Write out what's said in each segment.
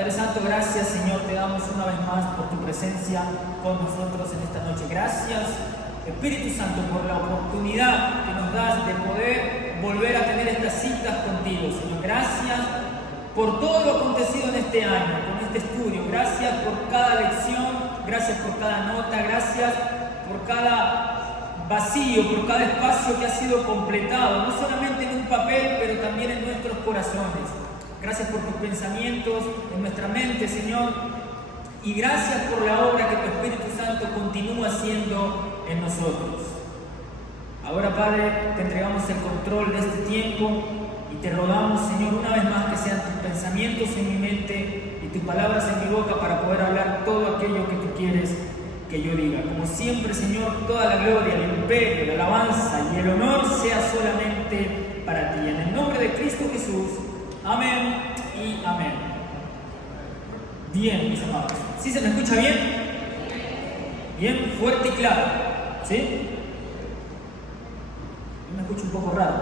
Padre Santo, gracias, Señor, te damos una vez más por tu presencia con nosotros en esta noche. Gracias, Espíritu Santo, por la oportunidad que nos das de poder volver a tener estas citas contigo, Señor. Gracias por todo lo acontecido en este año, con este estudio. Gracias por cada lección, gracias por cada nota, gracias por cada vacío, por cada espacio que ha sido completado, no solamente en un papel, pero también en nuestros corazones. Gracias por tus pensamientos en nuestra mente, Señor, y gracias por la obra que tu Espíritu Santo continúa haciendo en nosotros. Ahora, Padre, te entregamos el control de este tiempo y te rogamos, Señor, una vez más que sean tus pensamientos en mi mente y tus palabras en mi boca para poder hablar todo aquello que tú quieres que yo diga. Como siempre, Señor, toda la gloria, el imperio, la alabanza y el honor sea solamente para ti. En el nombre de Cristo Jesús, amén y amén. Bien, mis amados. ¿Sí se me escucha bien? Bien, fuerte y claro. ¿Sí? Yo me escucho un poco raro,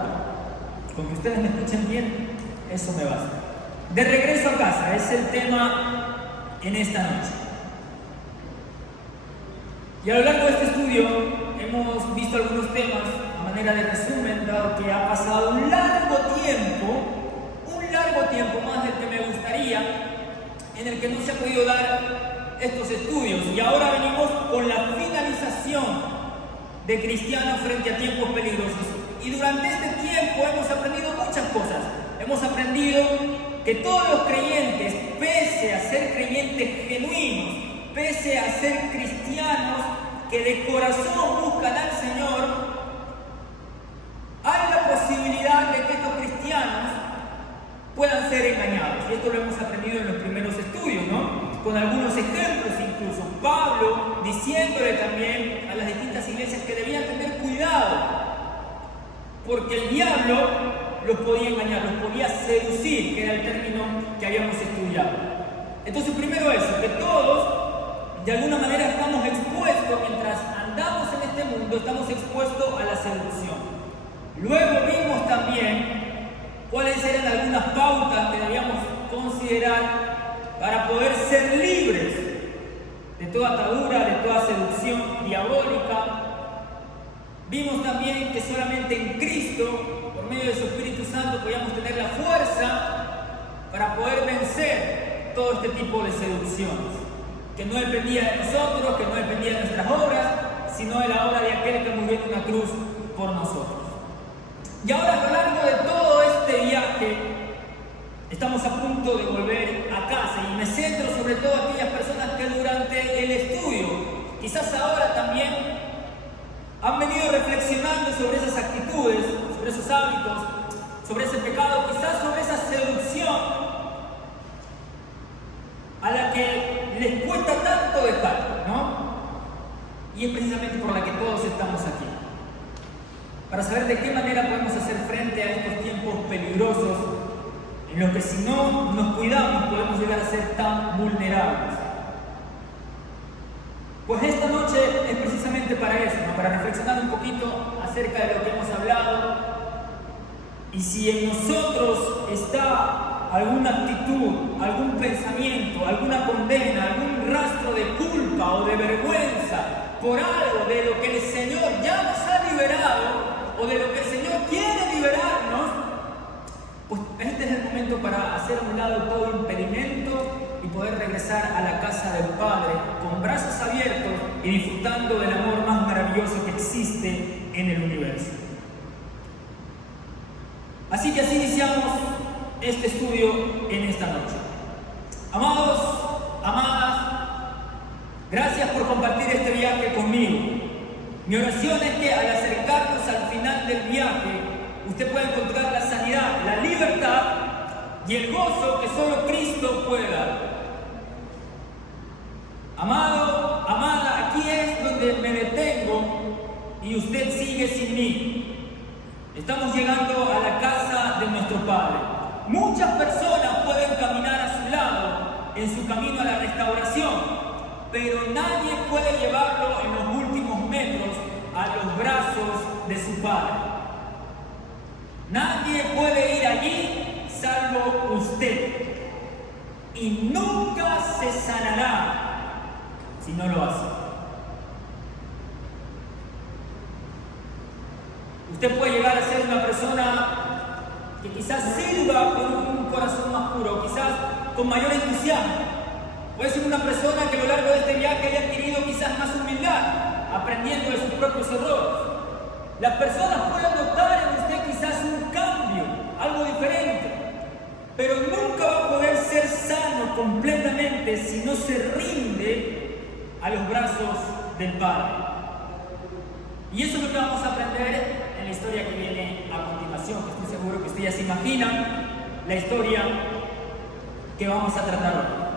pero con que ustedes me escuchen bien, eso me basta. De regreso a casa es el tema en esta noche. Y a lo largo de este estudio hemos visto algunos temas a manera de resumen, dado que ha pasado un largo tiempo más del que me gustaría, en el que no se ha podido dar estos estudios. Y ahora venimos con la finalización de Cristianos frente a tiempos peligrosos. Y durante este tiempo hemos aprendido muchas cosas. Hemos aprendido que todos los creyentes, pese a ser creyentes genuinos, pese a ser cristianos que de corazón buscan al Señor, hay la posibilidad de que estos cristianos puedan ser engañados. Y esto lo hemos aprendido en los primeros estudios, ¿no? Con algunos ejemplos incluso. Pablo diciéndole también a las distintas iglesias que debían tener cuidado, porque el diablo los podía engañar, los podía seducir, que era el término que habíamos estudiado. Entonces, primero eso, que todos de alguna manera estamos expuestos, mientras andamos en este mundo, estamos expuestos a la seducción. Luego vimos también cuáles eran algunas pautas que debíamos considerar para poder ser libres de toda atadura, de toda seducción diabólica. Vimos también que solamente en Cristo, por medio de su Espíritu Santo, podíamos tener la fuerza para poder vencer todo este tipo de seducciones, que no dependía de nosotros, que no dependía de nuestras obras, sino de la obra de aquel que murió en una cruz por nosotros. Y ahora, a lo largo de todo este viaje, estamos a punto de volver a casa, y me centro sobre todo en aquellas personas que durante el estudio, quizás ahora también, han venido reflexionando sobre esas actitudes, sobre esos hábitos, sobre ese pecado, quizás sobre esa seducción a la que les cuesta tanto dejar, ¿no? Y es precisamente por la que todos estamos aquí, para saber de qué manera podemos hacer frente a estos tiempos peligrosos en los que, si no nos cuidamos, podemos llegar a ser tan vulnerables. Pues esta noche es precisamente para eso, ¿no? Para reflexionar un poquito acerca de lo que hemos hablado, y si en nosotros está alguna actitud, algún pensamiento, alguna condena, algún rastro de culpa o de vergüenza por algo de lo que el Señor ya nos ha liberado, o de lo que el Señor quiere liberarnos, pues este es el momento para hacer a un lado todo impedimento y poder regresar a la casa del Padre con brazos abiertos y disfrutando del amor más maravilloso que existe en el universo. Así que así iniciamos este estudio en esta noche. Amados, amadas, gracias por compartir este viaje conmigo. Mi oración es que al acercarnos al final del viaje, usted pueda encontrar la sanidad, la libertad y el gozo que solo Cristo puede dar. Amado, amada, aquí es donde me detengo y usted sigue sin mí. Estamos llegando a la casa de nuestro Padre. Muchas personas pueden caminar a su lado en su camino a la restauración, pero nadie puede llevarlo en los últimos metros a los brazos de su Padre. Nadie puede ir allí salvo usted. Y nunca si no lo hace. Usted puede llegar a ser una persona que quizás sirva con un corazón más puro, quizás con mayor entusiasmo. Puede ser una persona que a lo largo de este viaje haya adquirido quizás más humildad, aprendiendo de sus propios errores. Las personas pueden notar en usted quizás un cambio, algo diferente, pero nunca va a poder ser sano completamente si no se rinde a los brazos del Padre. Y eso es lo que vamos a aprender en la historia que viene a continuación, que estoy seguro que usted ya se imagina la historia que vamos a tratar hoy.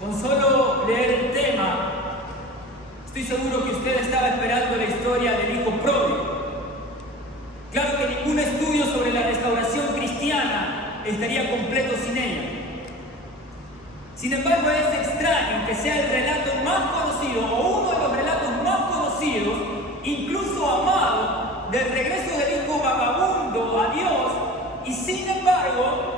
Con solo leer el tema, estoy seguro que usted estaba esperando la historia del hijo pródigo. Claro que ningún estudio sobre la restauración cristiana estaría completo sin ella. Sin embargo, es extraño que sea el relato más conocido o uno de los relatos más conocidos, incluso amado, del regreso del hijo vagabundo a Dios, y sin embargo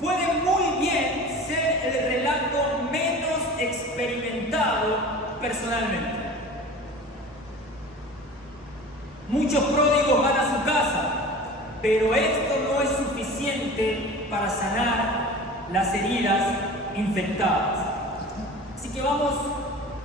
puede muy bien ser el relato menos experimentado personalmente. Muchos pródigos van a su casa, pero esto no es suficiente para sanar las heridas infectadas. Así que vamos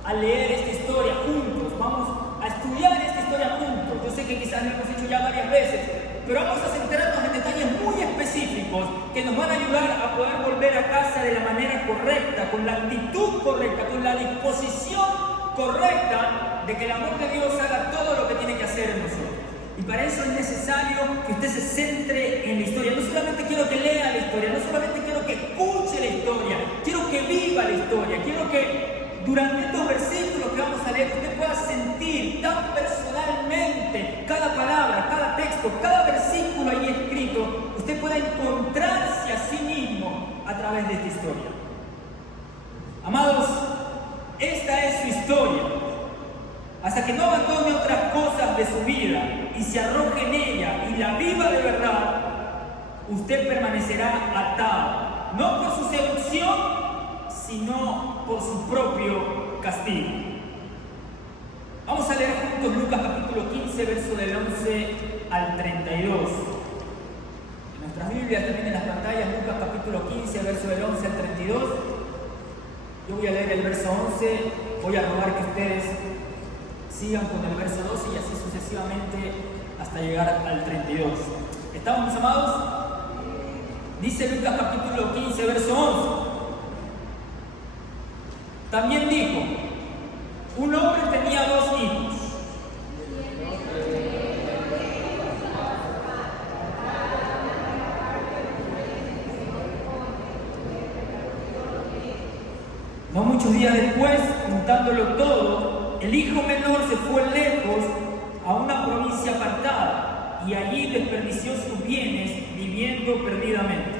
a leer esta historia juntos, vamos a estudiar esta historia juntos. Yo sé que quizás lo hemos hecho ya varias veces, pero vamos a centrarnos en detalles muy específicos que nos van a ayudar a poder volver a casa de la manera correcta, con la actitud correcta, con la disposición correcta de que el amor de Dios haga todo lo que tiene que hacer en nosotros. Y para eso es necesario que usted se centre en la historia. No solamente quiero que lea la historia, no solamente quiero que escuche la historia, quiero que viva la historia, quiero que durante estos versículos que vamos a leer usted pueda sentir tan personalmente cada palabra, cada texto, cada versículo ahí escrito, usted pueda encontrarse a sí mismo a través de esta historia. Amados, esta es su historia. Hasta que no abandone otras cosas de su vida y se arroje en ella y la viva de verdad, usted permanecerá atado, no por su seducción, sino por su propio castigo. Vamos a leer juntos Lucas capítulo 15, verso del 11 al 32. En nuestras Biblias, también en las pantallas, Lucas capítulo 15, verso del 11 al 32. Yo voy a leer el verso 11, voy a rogar que ustedes sigan con el verso 12 y así sucesivamente hasta llegar al 32. ¿Estamos, mis amados? Dice Lucas capítulo 15, verso 11. También dijo, un hombre tenía 2 hijos. No muchos días después, juntándolo todo, el hijo menor se fue lejos a una provincia apartada y allí desperdició sus bienes viviendo perdidamente.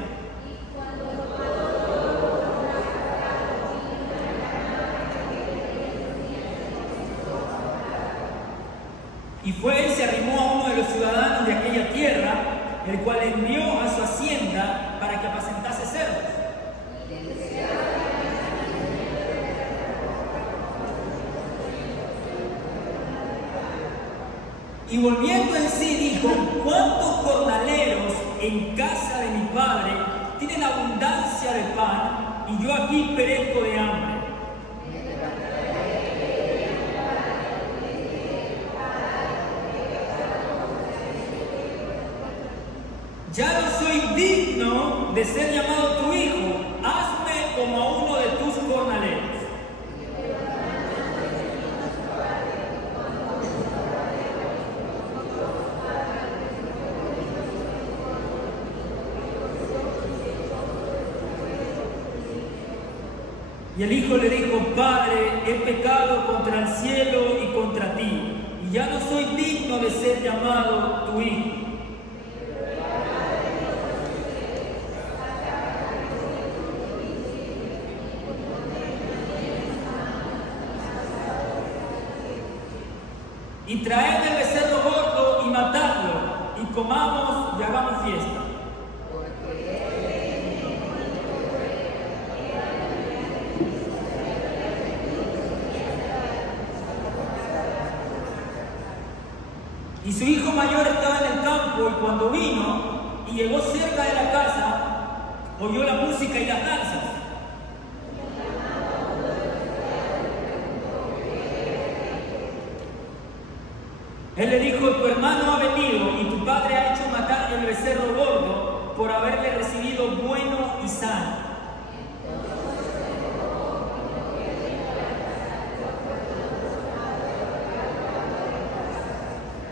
Y fue y se arrimó a uno de los ciudadanos de aquella tierra, el cual envió a su hacienda para que apacentase cerdos. Y volviendo en sí dijo, ¿cuántos jornaleros en casa de mi padre tienen abundancia de pan y yo aquí perezco de hambre? Ya no soy digno de ser llamado tu hijo, hazme como a uno de tus jornaleros. Y el hijo le dijo, Padre, he pecado contra el cielo y contra ti, y ya no soy digno de ser llamado tu hijo. Y traed el becerro gordo y matadlo, y comamos y hagamos fiesta. Y su hijo mayor estaba en el campo, y cuando vino y llegó cerca de la casa, oyó la música y las danzas. Él le dijo: tu hermano ha venido y tu padre ha hecho matar el becerro gordo por haberle recibido bueno y sano.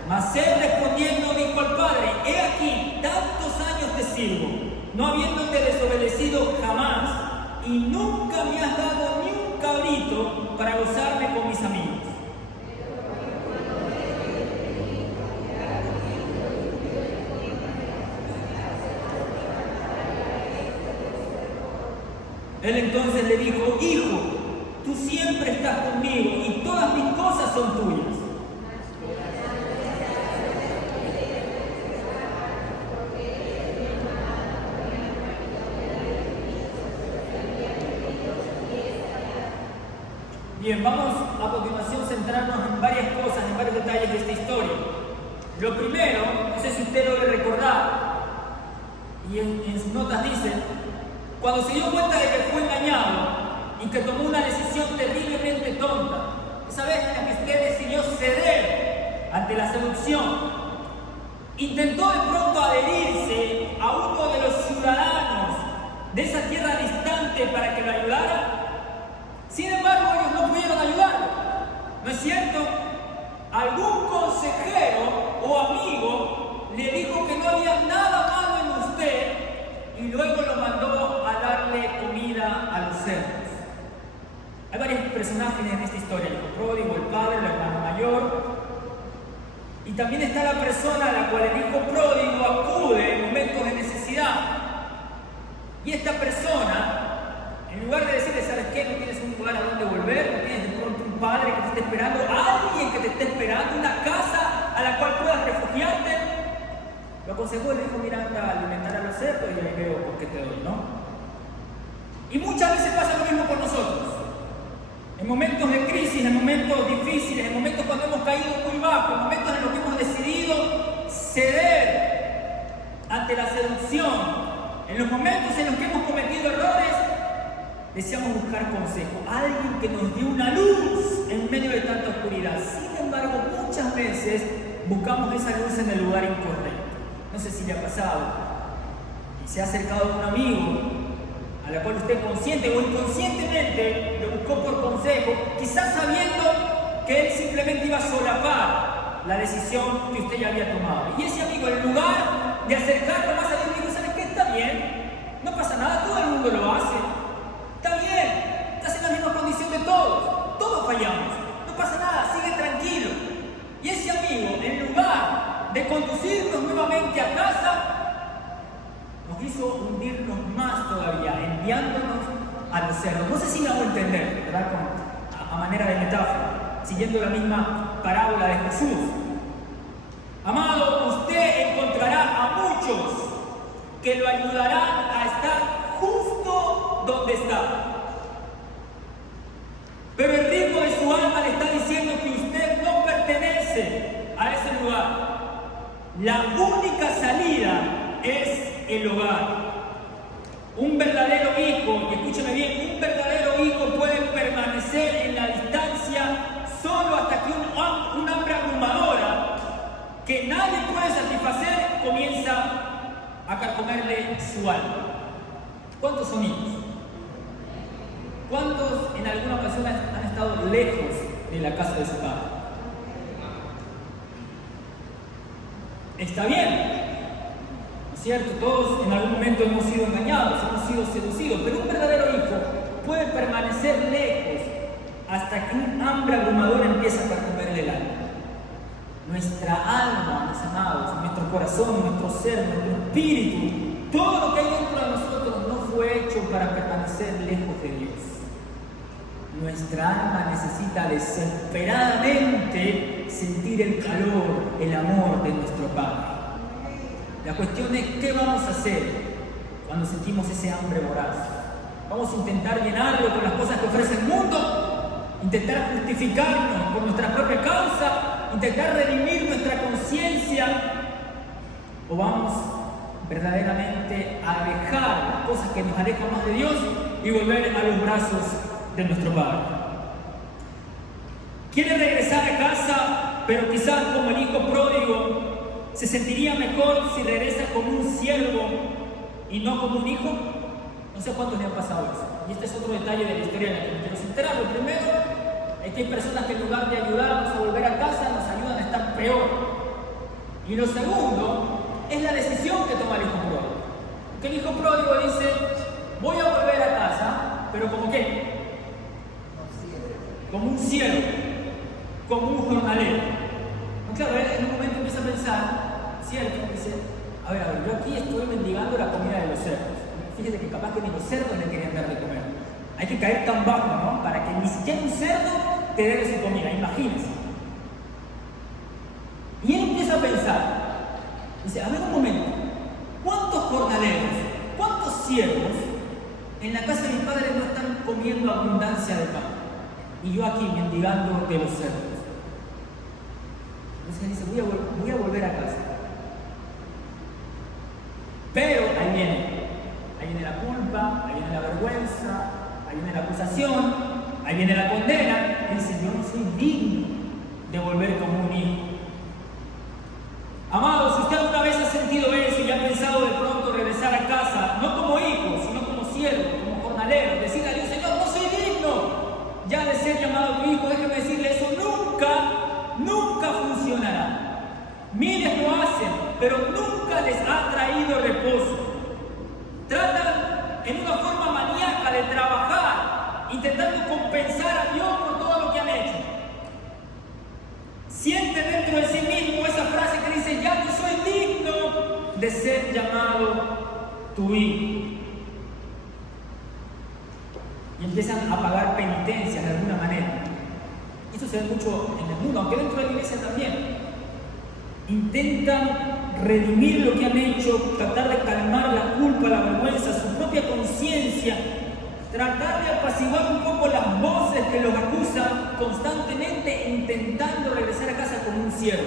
Mas él respondiendo dijo al padre: he aquí, tantos años te sirvo, no habiéndote desobedecido jamás, y nunca me has dado ni un cabrito para gozarme con mis amigos. Él entonces le dijo: hijo, tú siempre estás conmigo y todas mis cosas son tuyas. Bien, vamos a continuación a centrarnos en varias cosas, en varios detalles de esta historia. Lo primero, no sé si usted lo debe recordar, y en sus notas dice: cuando se dio cuenta de que fue engañado y que tomó una decisión terriblemente tonta, esa vez en la que usted decidió ceder ante la seducción, intentó de pronto adherirse a uno de los ciudadanos de esa tierra distante para que lo ayudara. Sin embargo, ellos no pudieron ayudarlo, ¿no es cierto? Algún consejero o amigo le dijo que no había nada malo en usted y luego lo mandó a darle comida a los cerdos. Hay varios personajes en esta historia: el hijo pródigo, el padre, el hermano mayor. Y también está la persona a la cual el hijo pródigo acude en momentos de necesidad. Y esta persona, en lugar de decirle: ¿sabes qué? No tienes un lugar a donde volver, no tienes de pronto un padre que te esté esperando, alguien que te esté esperando, una casa a la cual puedas refugiarte, lo aconsejó y le dijo: mira, anda a alimentar a los cerdos y ahí veo por qué te doy, ¿no? Y muchas veces pasa lo mismo con nosotros. En momentos de crisis, en momentos difíciles, en momentos cuando hemos caído muy bajo, en momentos en los que hemos decidido ceder ante la seducción, en los momentos en los que hemos cometido errores, deseamos buscar consejo, alguien que nos dé una luz en medio de tanta oscuridad. Sin embargo, muchas veces buscamos esa luz en el lugar incorrecto. No sé si le ha pasado y se ha acercado a un amigo a la cual usted consciente o inconscientemente lo buscó por consejo, quizás sabiendo que él simplemente iba a solapar la decisión que usted ya había tomado. Y ese amigo, en lugar de acercarlo más a Dios, dijo: ¿sabes qué? Está bien, no pasa nada, todo el mundo lo hace. Está bien, estás en la misma condición de todos fallamos, no pasa nada, sigue tranquilo. Y ese amigo, en lugar de conducirnos nuevamente a casa, nos hizo hundirnos más todavía, enviándonos a los cerdos. No sé si me hago entender, ¿verdad? A manera de metáfora, siguiendo la misma parábola de Jesús. Amado, usted encontrará a muchos que lo ayudarán a estar justo donde está. Pero el ritmo de su alma le está diciendo que usted no pertenece a ese lugar. La única salida es el hogar. Un verdadero hijo, y escúcheme bien, un verdadero hijo puede permanecer en la distancia solo hasta que un hambre abrumadora que nadie puede satisfacer comienza a carcomerle su alma. ¿Cuántos son hijos? ¿Cuántos en alguna ocasión han estado lejos de la casa de su padre? Está bien, ¿no es cierto? Todos en algún momento hemos sido engañados, hemos sido seducidos, pero un verdadero hijo puede permanecer lejos hasta que un hambre abrumador empieza a carcomerle el alma. Nuestra alma, mis amados, nuestro corazón, nuestro ser, nuestro espíritu, todo lo que hay dentro de nosotros no fue hecho para permanecer lejos de Dios. Nuestra alma necesita desesperadamente sentir el calor, el amor de nuestro Padre. La cuestión es: ¿qué vamos a hacer cuando sentimos ese hambre voraz? ¿Vamos a intentar llenarlo con las cosas que ofrece el mundo? ¿Intentar justificarnos por nuestra propia causa? ¿Intentar redimir nuestra conciencia conciencia o vamos verdaderamente a dejar las cosas que nos alejan más de Dios y volver a los brazos de nuestro Padre? Quiere regresar a casa, pero quizás como el hijo pródigo se sentiría mejor si regresa como un siervo y no como un hijo. No sé cuántos le han pasado eso. Y este es otro detalle de la historia en la que me quiero centrar. Lo primero es que hay personas que en lugar de ayudarnos a volver a casa nos ayudan a estar peor. Y lo segundo es la decisión que toma el hijo pródigo. Porque el hijo pródigo dice, voy a volver a casa, pero ¿como qué? Como un siervo, como un jornalero. No, claro, él en un momento empieza a pensar, cierto, dice, a ver, yo aquí estoy mendigando la comida de los cerdos. Fíjate que capaz que ni los cerdos le querían dar de comer. Hay que caer tan bajo, ¿no? Para que ni siquiera un cerdo te dé su comida, imagínense. Y él empieza a pensar, dice, a ver un momento, ¿cuántos jornaleros, cuántos siervos en la casa de mi padre no están comiendo abundancia de pan? Y yo aquí mendigando de los cerdos. Entonces él dice, voy a volver a casa. Pero ahí viene la culpa, ahí viene la vergüenza, ahí viene la acusación, ahí viene la condena. Él dice, yo no soy digno de volver como un hijo. Amados, si usted alguna vez ha sentido eso y ha pensado de pronto regresar a casa, no como hijo, sino como siervo, como jornalero, decirle a Dios, Señor, no soy digno ya de ser llamado tu hijo, déjeme decirle, eso nunca funcionará. Miles lo hacen, pero nunca les ha traído reposo. Tratan en una forma maníaca de trabajar, intentando compensar a Dios por todo lo que han hecho. Siente dentro de sí mismo esa frase que dice, ya no soy digno de ser llamado tu hijo. Y empiezan a pagar penitencias de alguna manera. Esto se ve mucho en el mundo, aunque dentro de la iglesia también. Intentan redimir lo que han hecho, tratar de calmar la culpa, la vergüenza, su propia conciencia, tratar de apaciguar un poco las voces que los acusan constantemente, intentando regresar a casa como un siervo.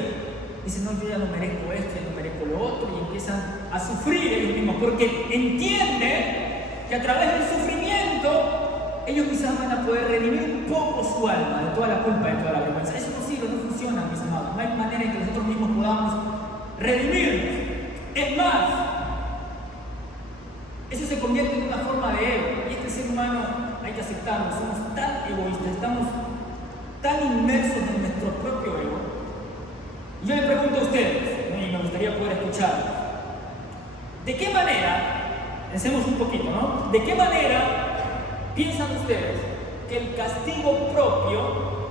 Dicen, no, yo ya no merezco esto, ya no merezco lo otro, y empiezan a sufrir ellos mismos, porque entienden que a través del sufrimiento ellos quizás van a poder redimir un poco su alma de toda la culpa, de toda la vergüenza. Eso no sirve, no funciona, mis amados. No hay manera en que nosotros mismos podamos redimirnos. Es más, eso se convierte en una forma de ego. Y este ser humano, hay que aceptarlo, somos tan egoístas, estamos tan inmersos en nuestro propio ego. Y yo le pregunto a ustedes, y me gustaría poder escucharlos, ¿de qué manera, pensemos un poquito, ¿no? ¿De qué manera piensan ustedes que el castigo propio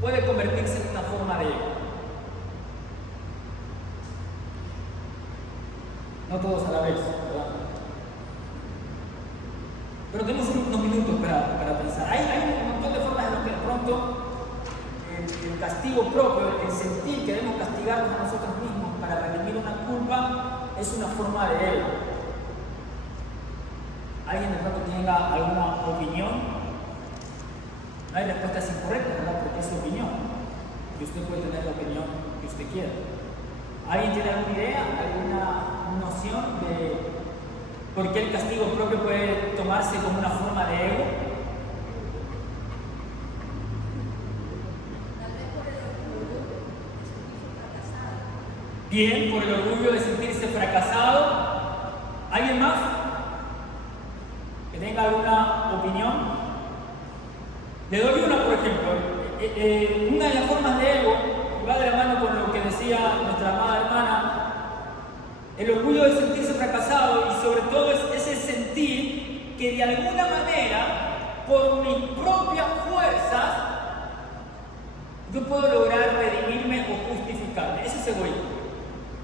puede convertirse en una forma de ego? No todos a la vez, ¿verdad? Pero tenemos unos minutos para pensar. Hay un montón de formas en las que de pronto el castigo propio, el sentir que debemos castigarnos a nosotros mismos para redimir una culpa, es una forma de ego. ¿Alguien de pronto tenga alguna opinión? No hay respuestas incorrectas, ¿verdad? Porque es su opinión. Y usted puede tener la opinión que usted quiera. ¿Alguien tiene alguna idea, alguna noción de por qué el castigo propio puede tomarse como una forma de ego? Bien, por el orgullo de sentirse fracasado. ¿Alguien más que tenga alguna opinión? Le doy una, por ejemplo. Una de las formas de ego va de la mano con lo que decía nuestra amada hermana, el orgullo de sentirse fracasado, y sobre todo es ese sentir que de alguna manera, por mis propias fuerzas, yo puedo lograr redimirme o justificarme. Eso es egoísmo.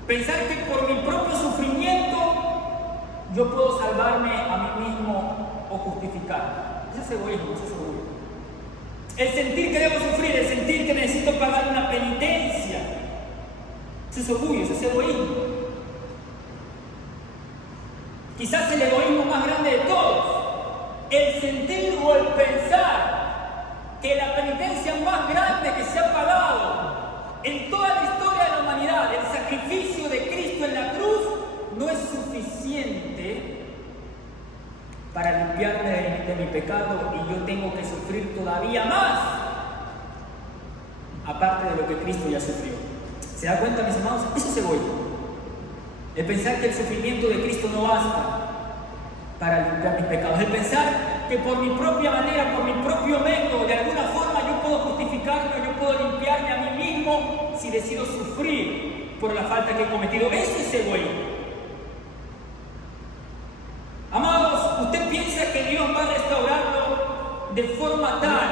Pensar que por mi propio sufrimiento yo puedo salvarme a mí mismo o justificarme. Eso es egoísmo, eso es orgullo. El sentir que debo sufrir, el sentir que necesito pagar una penitencia, eso es orgullo, eso es egoísmo. Quizás el egoísmo más grande de todos, el sentir o el pensar que la penitencia más grande que se ha pagado en toda la historia de la humanidad sacrificio de Cristo en la cruz no es suficiente para limpiarme de mi pecado y yo tengo que sufrir todavía más, aparte de lo que Cristo ya sufrió. ¿Se da cuenta, mis amados? Eso es egoísmo. El pensar que el sufrimiento de Cristo no basta para limpiar mis pecados. El pensar que por mi propia manera, por mi propio método, de alguna forma yo puedo justificarme, yo puedo limpiarme a mí mismo si decido sufrir por la falta que he cometido. Eso es egoísmo. Amados, ¿usted piensa que Dios va a restaurarlo de forma tal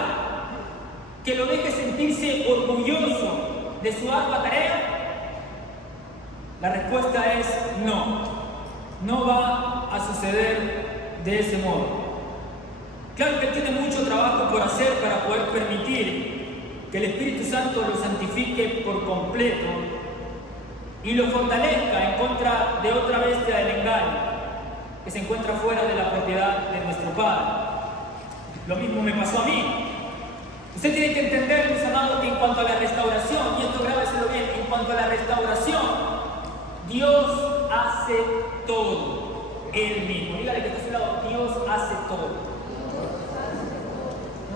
que lo deje sentirse orgulloso de su ardua tarea? La respuesta es no. No va a suceder de ese modo. Claro que tiene mucho trabajo por hacer para poder permitir que el Espíritu Santo lo santifique por completo y lo fortalezca en contra de otra bestia del engaño que se encuentra fuera de la propiedad de nuestro Padre. Lo mismo me pasó a mí. Usted tiene que entender, mis amados, que en cuanto a la restauración, y esto grábeselo bien, en cuanto a la restauración, Dios hace todo Él mismo. Dígale que está a su lado, Dios hace todo.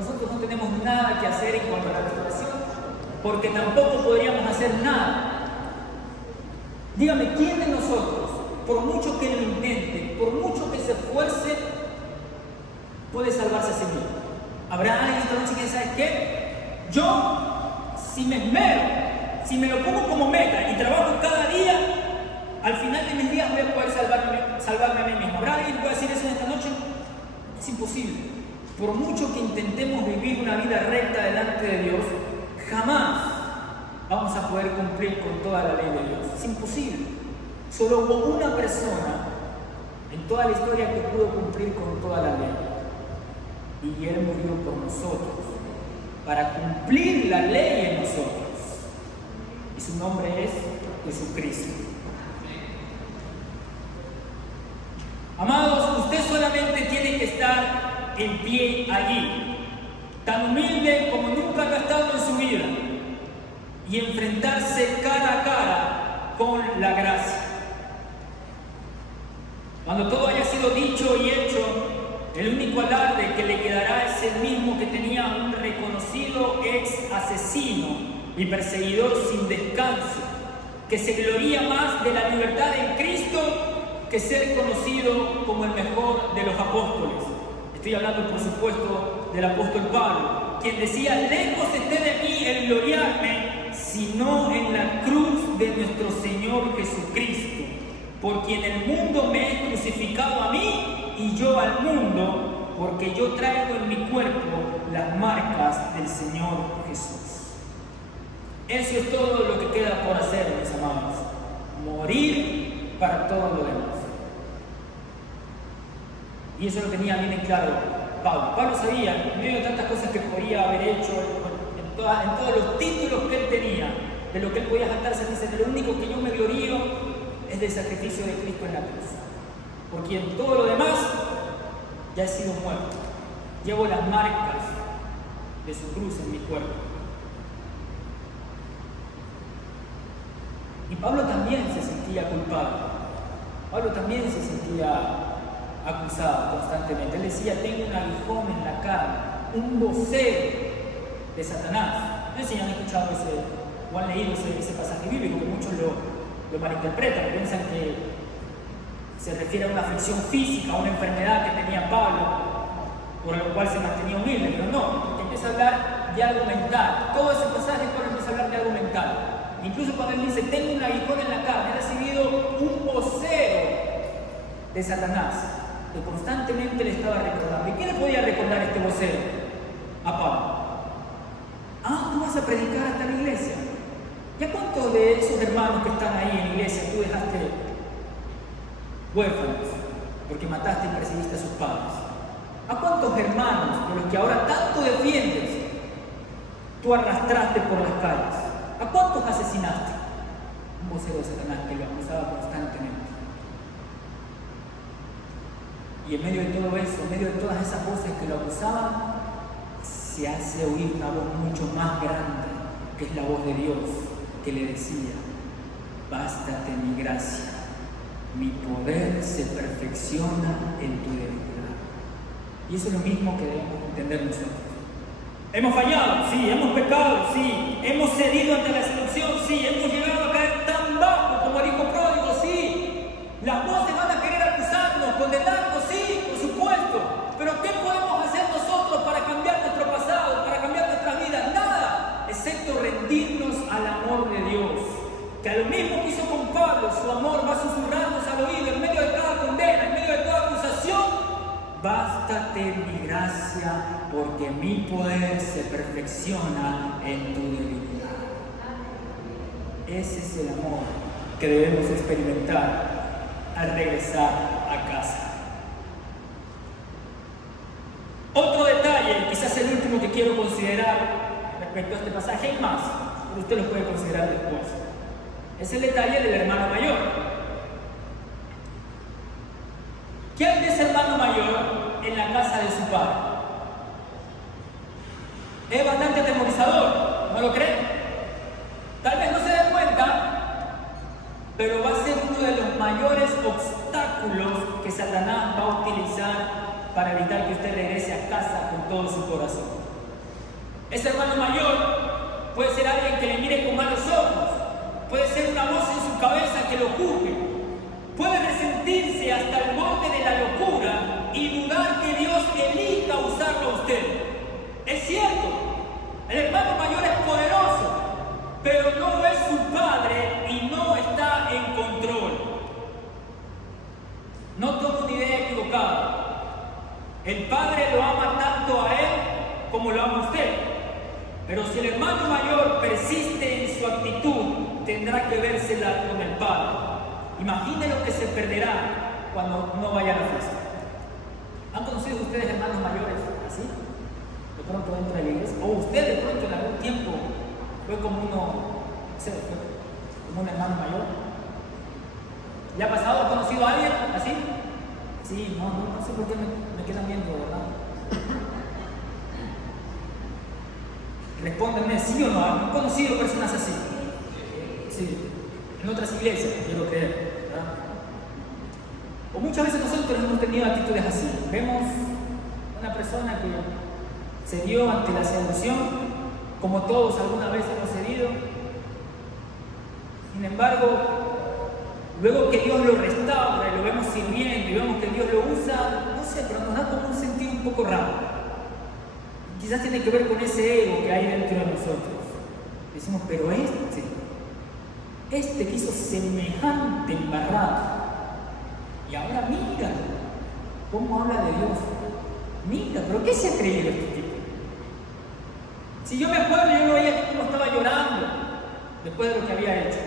Nosotros no tenemos nada que hacer en cuanto a la restauración, porque tampoco podríamos hacer nada. Dígame, ¿quién de nosotros, por mucho que lo intente, por mucho que se esfuerce, puede salvarse a sí mismo? ¿Habrá alguien esta noche que sabe qué? Yo, si me esmero, si me lo pongo como meta y trabajo cada día, al final de mis días voy a poder salvarme a mí mismo. ¿Habrá alguien que pueda decir eso en esta noche? Es imposible. Por mucho que intentemos vivir una vida recta delante de Dios, jamás vamos a poder cumplir con toda la ley de Dios. Es imposible. Solo hubo una persona en toda la historia que pudo cumplir con toda la ley. Y Él murió por nosotros, para cumplir la ley en nosotros. Y su nombre es Jesucristo. Amados, usted solamente tiene que estar en pie allí, tan humilde como nunca lo ha estado en su vida, y enfrentarse cara a cara con la gracia. Cuando todo haya sido dicho y hecho, el único alarde que le quedará es el mismo que tenía un reconocido ex asesino y perseguidor sin descanso, que se gloría más de la libertad en Cristo que ser conocido como el mejor de los apóstoles. Estoy hablando, por supuesto, del apóstol Pablo, quien decía: lejos esté de mí el gloriarme, sino en la cruz de nuestro Señor Jesucristo, por quien el mundo me ha crucificado a mí y yo al mundo, porque yo traigo en mi cuerpo las marcas del Señor Jesús. Eso es todo lo que queda por hacer, mis amados. Morir para todo lo demás. Y eso lo tenía bien en claro Pablo. Pablo sabía, en medio de tantas cosas que podía haber hecho, en todos los títulos que él tenía, de lo que él podía jactarse, dice: de lo único que yo me glorío es del sacrificio de Cristo en la cruz, por quien todo lo demás ya he sido muerto. Llevo las marcas de su cruz en mi cuerpo. Y Pablo también se sentía culpable. Pablo también se sentía acusado constantemente. Él decía: tengo un aguijón en la carne, un vocero de Satanás. No sé si han escuchado o han leído ese pasaje bíblico, que muchos lo malinterpretan, piensan que se refiere a una aflicción física, a una enfermedad que tenía Pablo, por lo cual se mantenía humilde, pero no, porque empieza a hablar de algo mental. Todo ese pasaje Pablo empieza a hablar de algo mental. Incluso cuando él dice: tengo un aguijón en la carne, he recibido un vocero de Satanás, que constantemente le estaba recordando. ¿Y qué le podía recordar este vocero a Pablo? Tú vas a predicar hasta la iglesia. ¿Y a cuántos de esos hermanos que están ahí en la iglesia tú dejaste huérfanos porque mataste y perseguiste a sus padres? ¿A cuántos hermanos de los que ahora tanto defiendes tú arrastraste por las calles? ¿A cuántos asesinaste? Un vocero de Satanás que lo acusaba constantemente. Y en medio de todo eso, en medio de todas esas voces que lo acusaban, se hace oír una voz mucho más grande, que es la voz de Dios, que le decía: bástate mi gracia, mi poder se perfecciona en tu debilidad. Y eso es lo mismo que debemos entender nosotros. Hemos fallado, sí, hemos pecado, sí, hemos cedido ante la seducción, sí, hemos llegado a caer tan bajo como el hijo pródigo, sí. Las voces van a querer acusarnos, condenarnos, sí, por supuesto. Pero ¿qué podemos hacer nosotros para cambiar nuestro pasado, para cambiar nuestras vidas? Nada, excepto rendirnos al amor de Dios. Que a lo mismo que hizo con Pablo, su amor va susurrarnos al oído en medio de cada condena, en medio de toda acusación. Bástate mi gracia, porque mi poder se perfecciona en tu debilidad. Ese es el amor que debemos experimentar al regresar a casa. Otro detalle, quizás el último que quiero considerar respecto a este pasaje, hay más, pero usted lo puede considerar después. Es el detalle del hermano mayor. ¿Qué hay de ese hermano mayor en la casa de su padre? Es bastante atemorizador, ¿no lo creen? Tal vez no se den cuenta, pero va a ser uno de los mayores obstáculos que Satanás va a utilizar para evitar que usted regrese a casa con todo su corazón. Ese hermano mayor puede ser alguien que le mire con malos ojos, puede ser una voz en su cabeza que lo juzgue, puede resentirse hasta el borde de la locura y dudar que Dios elija usarlo a usted. Es cierto, el hermano mayor es poderoso, pero no es su padre y no está en control. No tome una idea equivocada. El padre lo ama tanto a él como lo ama a usted. Pero si el hermano mayor persiste en su actitud, tendrá que vérsela con el padre. Imagine lo que se perderá cuando no vaya a la fiesta. ¿Han conocido ustedes hermanos mayores así? De pronto entra a la iglesia. O usted de pronto en algún tiempo fue como como un hermano mayor. ¿Le ha pasado? ¿Ha conocido a alguien así? Sí, no sé por qué me quedan viendo, ¿verdad? Respóndanme, ¿sí o no? ¿Han conocido personas así? Sí. En otras iglesias, quiero creer, ¿verdad? O muchas veces nosotros hemos tenido actitudes así. Vemos una persona que cedió ante la seducción, como todos alguna vez hemos cedido. Sin embargo, luego que Dios lo restaura y lo vemos sirviendo y vemos que Dios lo usa, no sé, pero nos da como un sentido un poco raro. Quizás tiene que ver con ese ego que hay dentro de nosotros. Decimos, pero este que hizo semejante embarrada, y ahora mira cómo habla de Dios. Mira, pero ¿qué se ha creído este tipo? Si yo me acuerdo, yo lo veía cómo estaba llorando después de lo que había hecho.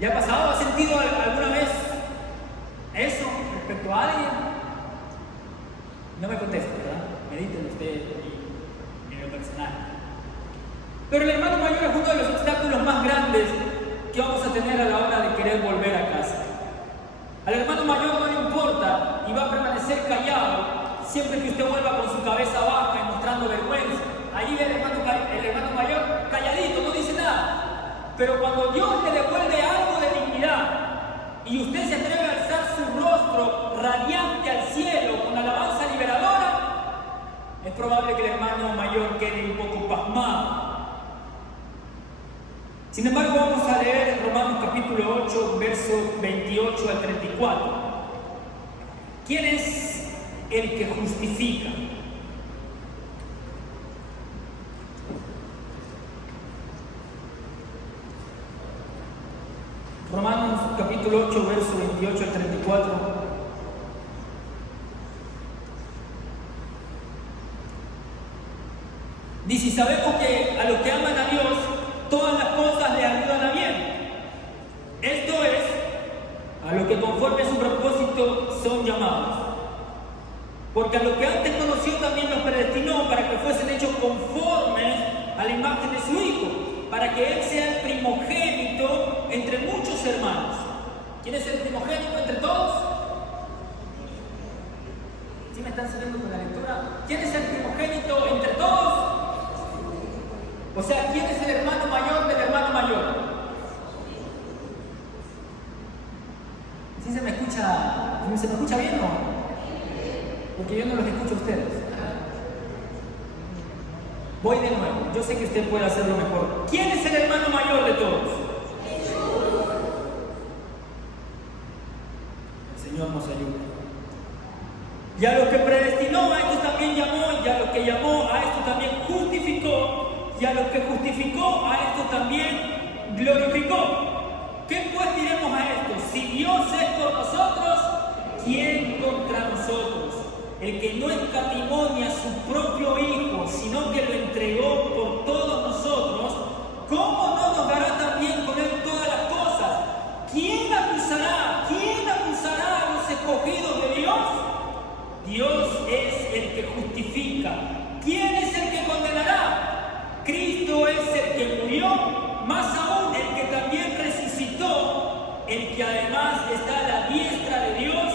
¿Le ha pasado? ¿Ha sentido alguna vez eso respecto a alguien? No me conteste, ¿verdad? Mediten usted en lo personal. Pero el hermano mayor es uno de los obstáculos más grandes que vamos a tener a la hora de querer volver a casa. Al hermano mayor no le importa y va a permanecer callado siempre que usted vuelva con su cabeza baja y mostrando vergüenza. Ahí ve el hermano mayor calladito, no dice nada. Pero cuando Dios le devuelve algo de dignidad y usted se atreve a alzar su rostro radiante al cielo con alabanza liberadora, es probable que el hermano mayor quede un poco pasmado. Sin embargo, vamos a leer Romanos capítulo 8, versos 28 al 34. ¿Quién es el que justifica? Romanos capítulo 8, verso 28 al 34. Dice, y sabemos que a los que aman a Dios, todas las cosas le ayudan a bien. Esto es, a los que conforme a su propósito son llamados. Porque a los que antes conoció también los predestinó para que fuesen hechos conformes a la imagen de su Hijo, para que Él sea el primogénito entre muchos hermanos. ¿Quién es el primogénito entre todos? ¿Sí me están siguiendo con la lectura? ¿Quién es el primogénito entre todos? O sea, ¿quién es el hermano mayor del hermano mayor? ¿Sí se me escucha bien o no? Porque yo no los escucho a ustedes. Voy de nuevo, yo sé que usted puede hacerlo mejor. ¿Quién es el hermano mayor de todos? El Señor nos ayuda. Y a los que predestinó, a estos también llamó, y a los que llamó, a estos también justificó, y a los que justificó, a estos también glorificó. ¿Qué pues diremos a esto? Si Dios es por nosotros, ¿quién contra nosotros? El que no escatimó ni a su propio Hijo, sino que lo entregó por todos nosotros, ¿cómo no nos dará también con Él todas las cosas? ¿Quién acusará? ¿Quién acusará a los escogidos de Dios? Dios es el que justifica. ¿Quién es el que condenará? Cristo es el que murió, más aún el que también resucitó, el que además está a la diestra de Dios,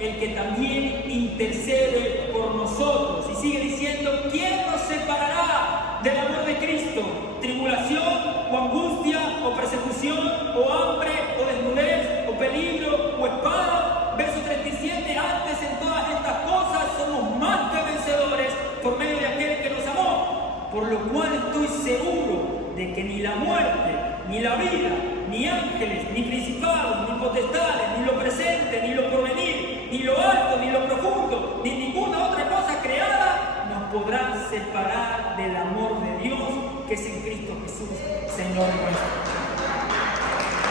el que también intercede por nosotros. Y sigue diciendo, ¿quién nos separará del amor de Cristo? ¿Tribulación, o angustia, o persecución, o hambre, o desnudez, o peligro, o espada? Verso 37, antes en todas estas cosas somos más que vencedores por medio de aquel que nos amó, por lo cual estoy seguro de que ni la muerte, ni la vida, ni ángeles, ni principados, ni potestades, ni lo presente, ni lo porvenir, ni lo alto, ni lo profundo, ni ninguna otra cosa creada nos podrá separar del amor de Dios que es en Cristo Jesús, Señor nuestro.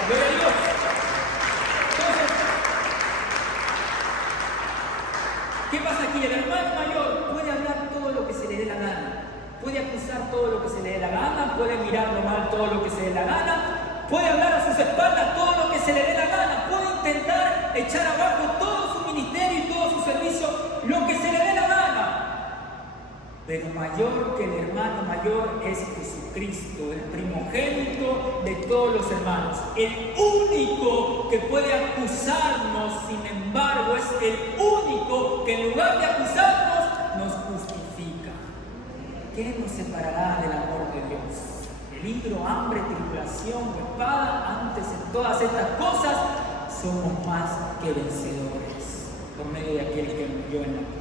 Gloria a Dios. Entonces, ¿qué pasa aquí? El hermano mayor puede hablar todo lo que se le dé la gana, puede acusar todo lo que se le dé la gana, puede mirarlo mal todo lo que se le dé la gana, puede hablar a sus espaldas todo lo que se le dé la gana, puede intentar echar abajo todo su ministerio y todo su servicio, lo que se le dé la gana. Pero mayor que el hermano mayor es Jesucristo, el primogénito de todos los hermanos. El único que puede acusarnos, sin embargo, es el único que en lugar de acusarnos, nos justifica. ¿Qué nos separará del amor de Dios? Peligro, hambre, tribulación o espada. Antes en todas estas cosas somos más que vencedores por medio de aquel que murió en la cruz.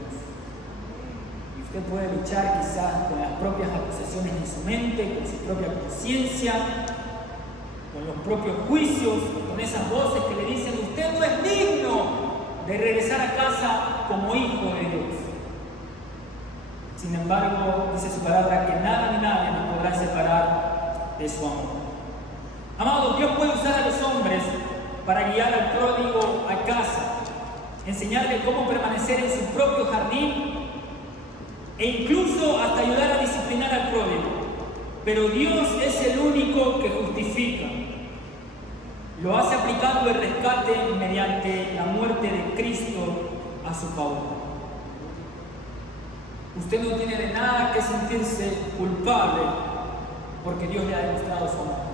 Y usted puede luchar quizás con las propias acusaciones en su mente, con su propia conciencia, con los propios juicios, con esas voces que le dicen usted no es digno de regresar a casa como hijo de Dios. Sin embargo, dice su palabra que nada ni nadie nos podrá separar de su amor. Amados, Dios puede usar a los hombres para guiar al pródigo a casa, enseñarle cómo permanecer en su propio jardín e incluso hasta ayudar a disciplinar al pródigo. Pero Dios es el único que justifica. Lo hace aplicando el rescate mediante la muerte de Cristo a su favor. Usted no tiene de nada que sentirse culpable porque Dios le ha demostrado su amor.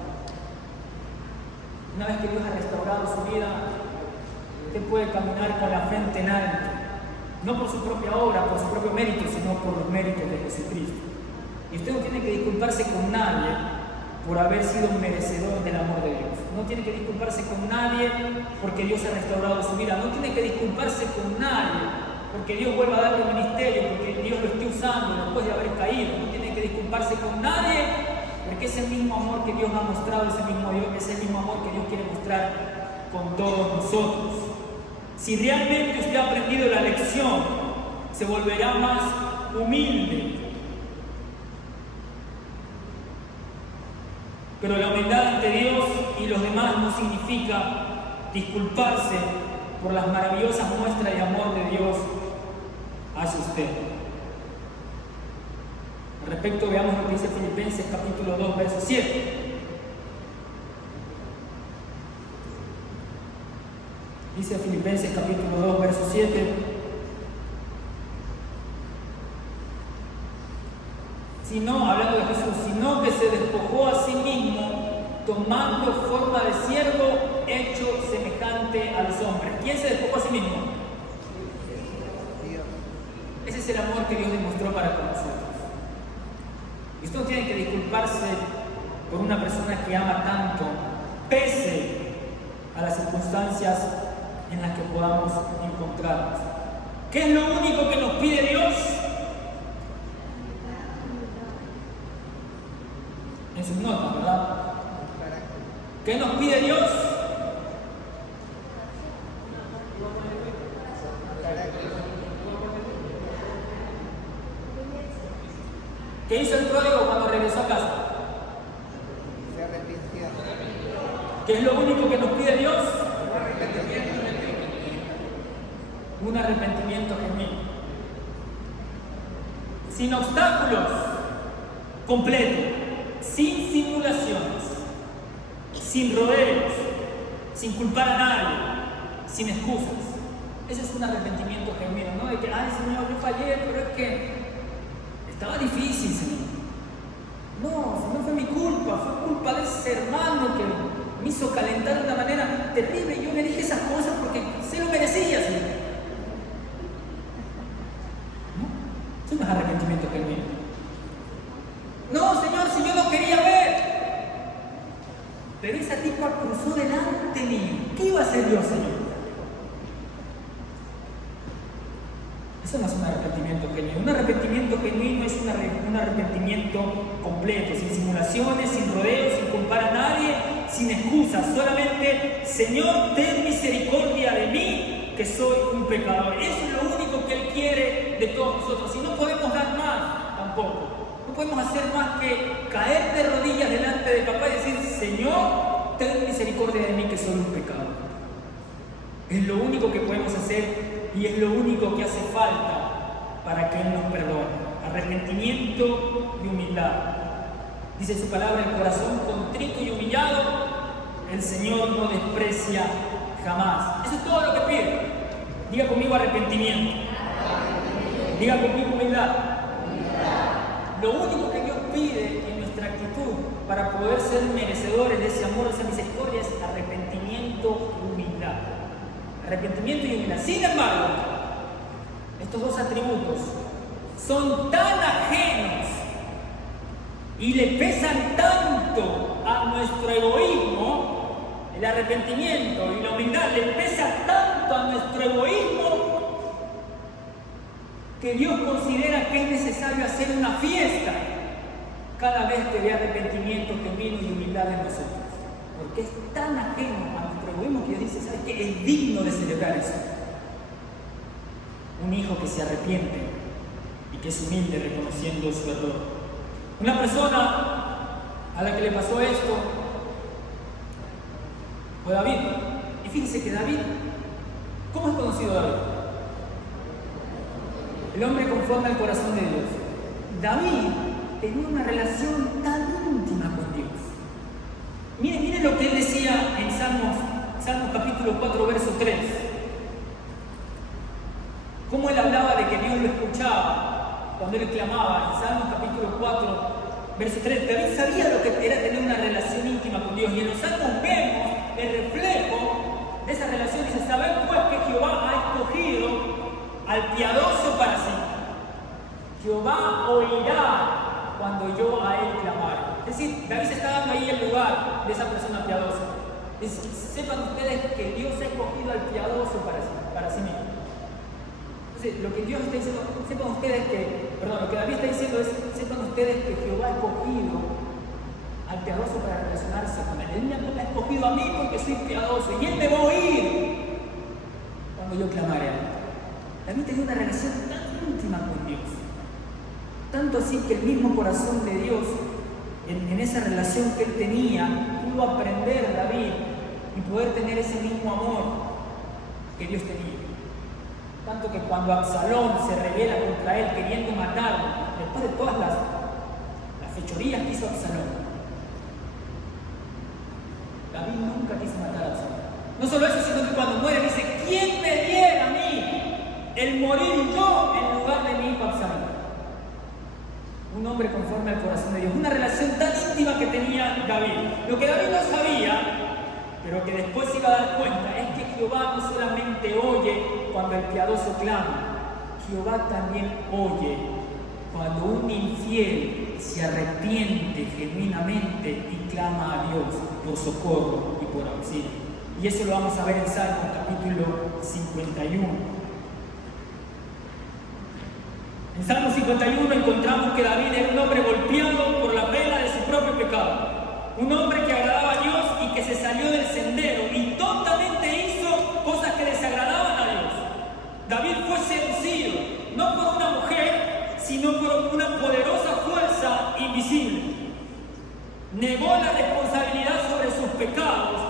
Una vez que Dios ha restaurado su vida, usted puede caminar con la frente en alto, no por su propia obra, por su propio mérito, sino por los méritos de Jesucristo. Y usted no tiene que disculparse con nadie por haber sido merecedor del amor de Dios. No tiene que disculparse con nadie porque Dios ha restaurado su vida. No tiene que disculparse con nadie porque Dios vuelva a darle un ministerio, porque Dios lo esté usando después de haber caído. No tiene que disculparse con nadie, porque ese mismo amor que Dios ha mostrado, ese mismo amor que Dios quiere mostrar con todos nosotros. Si realmente usted ha aprendido la lección, se volverá más humilde. Pero la humildad ante Dios y los demás no significa disculparse por las maravillosas muestras de amor de Dios hacia usted. Al respecto, veamos lo que dice Filipenses capítulo 2, verso 7. Dice Filipenses capítulo 2, verso 7. Sino, hablando de Jesús, sino que se despojó a sí mismo, tomando forma de siervo, hecho semejante a los hombres. ¿Quién se despojó a sí mismo? Ese es el amor que Dios demostró para con nosotros. Y usted no tiene que disculparse por una persona que ama tanto, pese a las circunstancias en las que podamos encontrarnos. ¿Qué es lo único que nos pide Dios? En sus notas, ¿verdad? ¿Qué nos pide Dios? ¿Qué hizo el pródigo cuando regresó a casa? Se arrepintió. ¿Qué es lo único que nos pide Dios? Un arrepentimiento genuino. Sin obstáculos, completo, sin simulaciones, sin rodeos, sin culpar a nadie, sin excusas. Ese es un arrepentimiento genuino, ¿no? De que, ay Señor, yo fallé, pero es que estaba difícil, Señor. No fue mi culpa, fue culpa de ese hermano que me hizo calentar de una manera terrible y yo le dije esas cosas porque se lo merecía, Señor. ¿No? Eso no es arrepentimiento genuino. No, Señor, si yo no quería ver. Pero esa tipa cruzó delante mío. ¿Qué iba a hacer Dios, Señor? Eso no es un arrepentimiento genuino. Un arrepentimiento genuino es un arrepentimiento completo, sin simulaciones, sin rodeos, sin culpar a nadie, sin excusas. Solamente, Señor, ten misericordia de mí, que soy un pecador. Eso es lo único que Él quiere de todos nosotros. Y no podemos dar más tampoco. No podemos hacer más que caer de rodillas delante de papá y decir, Señor, ten misericordia de mí, que soy un pecador. Es lo único que podemos hacer. Y es lo único que hace falta para que Él nos perdone. Arrepentimiento y humildad. Dice su palabra, el corazón contrito y humillado, el Señor no desprecia jamás. Eso es todo lo que pide. Diga conmigo arrepentimiento. Diga conmigo humildad. Lo único que Dios pide en nuestra actitud para poder ser merecedores de ese amor, de esa misericordia, es arrepentimiento y humildad. Arrepentimiento y humildad. Sin embargo, estos dos atributos son tan ajenos y le pesan tanto a nuestro egoísmo, el arrepentimiento y la humildad le pesa tanto a nuestro egoísmo, que Dios considera que es necesario hacer una fiesta cada vez que ve arrepentimiento genuino y humildad en nosotros. Porque es tan ajeno a nuestro egoísmo que Dios dice, ¿sabes qué? Es digno de celebrar eso. Un hijo que se arrepiente y que es humilde reconociendo su error. Una persona a la que le pasó esto fue David. Y fíjense que David, ¿cómo es conocido David? El hombre conforme al corazón de Dios. David tenía una relación tan íntima con Dios. Miren lo que él decía en Salmos capítulo 4, verso 3. Cómo él hablaba de que Dios lo escuchaba cuando él clamaba. En Salmos capítulo 4, verso 3. David sabía lo que era tener una relación íntima con Dios. Y en los Salmos vemos el reflejo de esa relación. Dice, ¿saben pues que Jehová ha escogido al piadoso para sí? Jehová oirá cuando yo a él clamare. Es decir, David se está dando ahí el lugar de esa persona piadosa. Sepan ustedes que Dios ha escogido al piadoso para sí mismo. Entonces, lo que Dios está diciendo, lo que David está diciendo es, sepan ustedes que Jehová ha escogido al piadoso para relacionarse con él. Él me ha escogido a mí porque soy piadoso y él me va a oír cuando yo clamare a él. David tenía una relación tan íntima con Dios. Tanto así que el mismo corazón de Dios, en esa relación que él tenía, pudo aprender David y poder tener ese mismo amor que Dios tenía. Tanto que cuando Absalón se rebela contra él queriendo matarlo, después de todas las fechorías que hizo Absalón, David nunca quiso matar a Absalón. No solo eso, sino que cuando muere dice, ¿quién me diera a mí el morir yo en lugar de mi hijo Absalón? Un hombre conforme al corazón de Dios. Una relación tan íntima que tenía David. Lo que David no sabía, pero que después se iba a dar cuenta, es que Jehová no solamente oye cuando el piadoso clama, Jehová también oye cuando un infiel se arrepiente genuinamente y clama a Dios por socorro y por auxilio. Y eso lo vamos a ver en Salmos capítulo 51. En Salmo 51 encontramos que David era un hombre golpeado por la pena de su propio pecado. Un hombre que agradaba a Dios y que se salió del sendero y tontamente hizo cosas que desagradaban a Dios. David fue seducido, no por una mujer, sino por una poderosa fuerza invisible. Negó la responsabilidad sobre sus pecados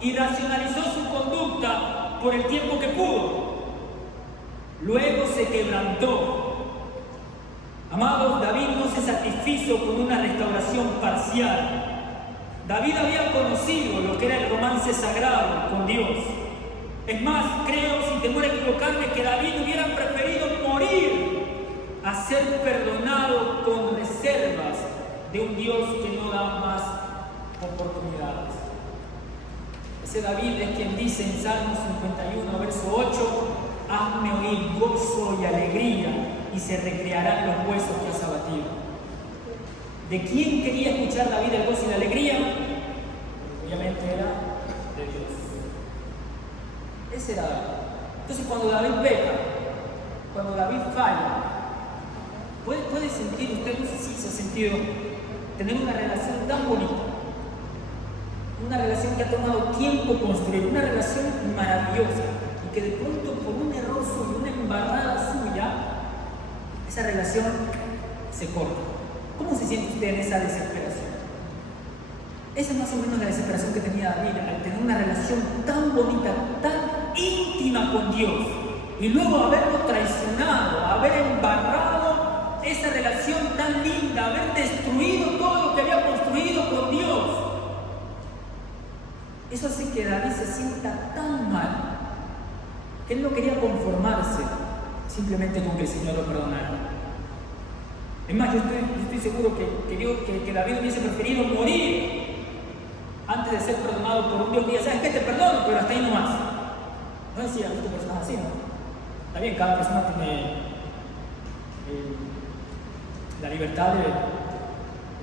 y racionalizó su conducta por el tiempo que pudo. Luego se quebrantó. Amados, David no se satisfizo con una restauración parcial. David había conocido lo que era el romance sagrado con Dios. Es más, creo, sin temor a equivocarme, que David hubiera preferido morir a ser perdonado con reservas de un Dios que no da más oportunidades. Ese David es quien dice en Salmo 51, verso 8: hazme oír gozo y alegría, y se recrearán los huesos que has abatido. ¿De quién quería escuchar David el gozo y la alegría? Obviamente era de Dios. Ese era David. Entonces, cuando David peca, cuando David falla, ¿puede sentir usted, no sé si se ha sentido, tener una relación tan bonita? Una relación que ha tomado tiempo construir, una relación maravillosa, y que de pronto por un error suyo, una embarrada suya, esa relación se corta. ¿Cómo se siente usted en esa desesperación? Esa es más o menos la desesperación que tenía David al tener una relación tan bonita, tan íntima con Dios, y luego haberlo traicionado, haber embarrado esa relación tan linda, haber destruido todo lo que había construido con Dios. Eso hace que David se sienta tan mal que él no quería conformarse simplemente con que el Señor lo perdonara. Es más, yo estoy seguro que David hubiese preferido morir antes de ser perdonado por un Dios que ya sabes que te perdono, pero hasta ahí no más. No decía, visto personas así, ¿no? Está bien, cada persona tiene la libertad de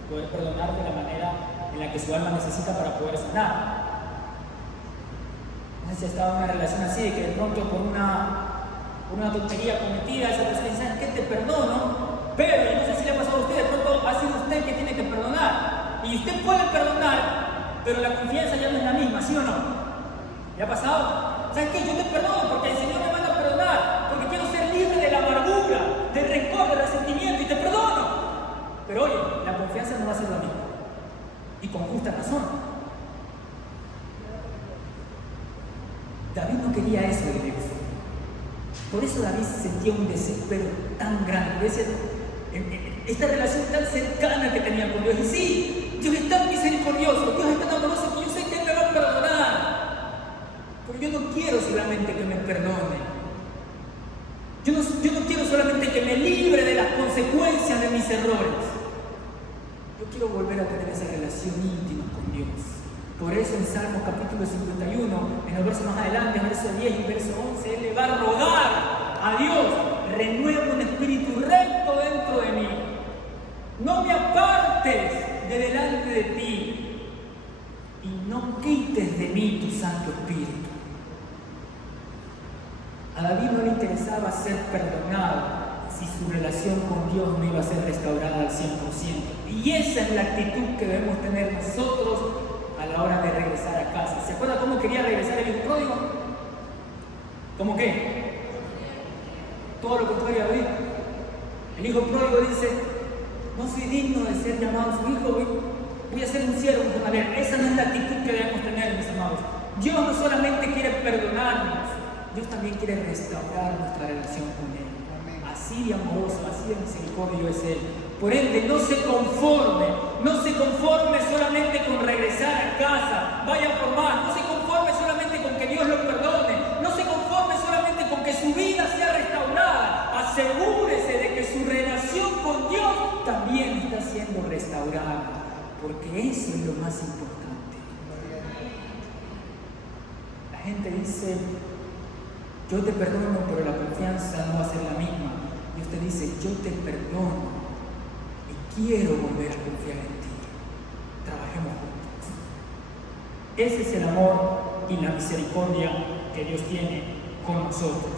poder perdonar de la manera en la que su alma necesita para poder sanar. No sé si estaba en una relación así, de que de pronto por una tontería cometida, esa persona dice, ¿sabes qué? Te perdono. Pero, y no sé si le ha pasado a usted, de pronto ha sido usted que tiene que perdonar. Y usted puede perdonar, pero la confianza ya no es la misma, ¿sí o no? ¿Le ha pasado? ¿Sabes qué? Yo te perdono porque el Señor me manda a perdonar, porque quiero ser libre de la amargura, del rencor, del resentimiento, y te perdono. Pero oye, la confianza no va a ser la misma. Y con justa razón. David no quería eso de Dios. Por eso David sentía un desespero tan grande. Esta relación tan cercana que tenía con Dios. Y sí, Dios es tan misericordioso, Dios es tan amoroso que yo sé que Él me va a perdonar. Pero yo no quiero solamente que me perdone. Yo no quiero solamente que me libre de las consecuencias de mis errores. Yo quiero volver a tener esa relación íntima con Dios. Por eso en Salmos capítulo 51, en el verso más adelante, verso 10 y verso 11, Él le va a rogar a Dios: renueva un espíritu recto dentro de mí. No me apartes de delante de ti y no quites de mí tu Santo Espíritu. A David no le interesaba ser perdonado si su relación con Dios no iba a ser restaurada al 100%. Y esa es la actitud que debemos tener nosotros a la hora de regresar a casa. ¿Se acuerda cómo quería regresar el hijo pródigo? ¿Cómo qué? Todo lo contrario a David. El hijo pródigo dice: no soy digno de ser llamado su hijo, voy a ser un siervo, un jornalero. Esa no es la actitud que debemos tener, mis amados. Dios no solamente quiere perdonarnos, Dios también quiere restaurar nuestra relación con Él. Así de amoroso, así de misericordioso es Él. Por ende, no se conforme solamente con regresar a casa, vaya por más, no se conforme solamente con que Dios lo perdone, no se conforme solamente con que su vida sea restaurada, asegúrese de que su relación con Dios también está siendo restaurada, porque eso es lo más importante. La gente dice: yo te perdono, pero la confianza no va a ser la misma. Dios te dice: yo te perdono, quiero volver a confiar en ti. Trabajemos juntos. Ese es el amor y la misericordia que Dios tiene con nosotros.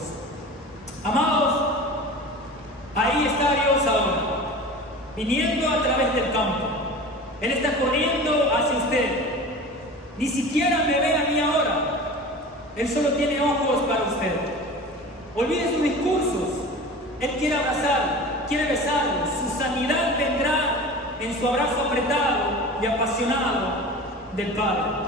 Amados, ahí está Dios ahora, viniendo a través del campo. Él está corriendo hacia usted. Ni siquiera me ve a mí ahora. Él solo tiene ojos para usted. Olvide sus discursos. Él quiere abrazar, quiere besarlo. Su sanidad vendrá en su abrazo apretado y apasionado del Padre.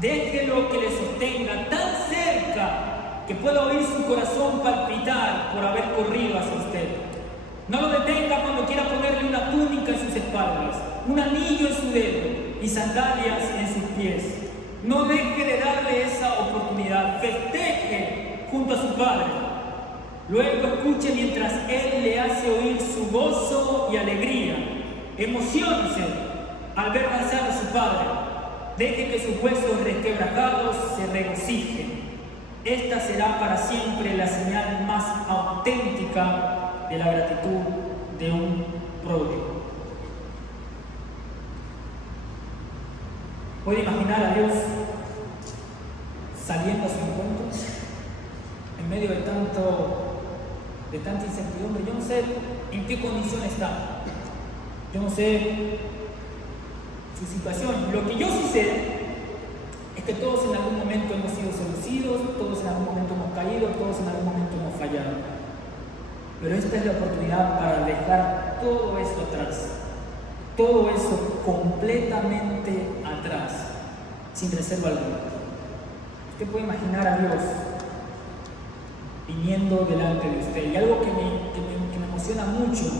Déjelo que le sostenga tan cerca que pueda oír su corazón palpitar por haber corrido hacia usted. No lo detenga cuando quiera ponerle una túnica en sus espaldas, un anillo en su dedo y sandalias en sus pies. No deje de darle esa oportunidad. Festeje junto a su Padre. Luego escuche mientras Él le hace oír su gozo y alegría. Emociónese al ver danzar a su Padre. Deje que sus huesos resquebrajados se regocijen. Esta será para siempre la señal más auténtica de la gratitud de un pródigo. ¿Puede imaginar a Dios saliendo a su encuentro en medio de tanta incertidumbre? Yo no sé en qué condición está. Yo no sé su situación. Lo que yo sí sé es que todos en algún momento hemos sido seducidos, todos en algún momento hemos caído, todos en algún momento hemos fallado. Pero esta es la oportunidad para dejar todo eso atrás, todo eso completamente atrás, sin reserva alguna. Usted puede imaginar a Dios viniendo delante de usted. Y algo que me emociona mucho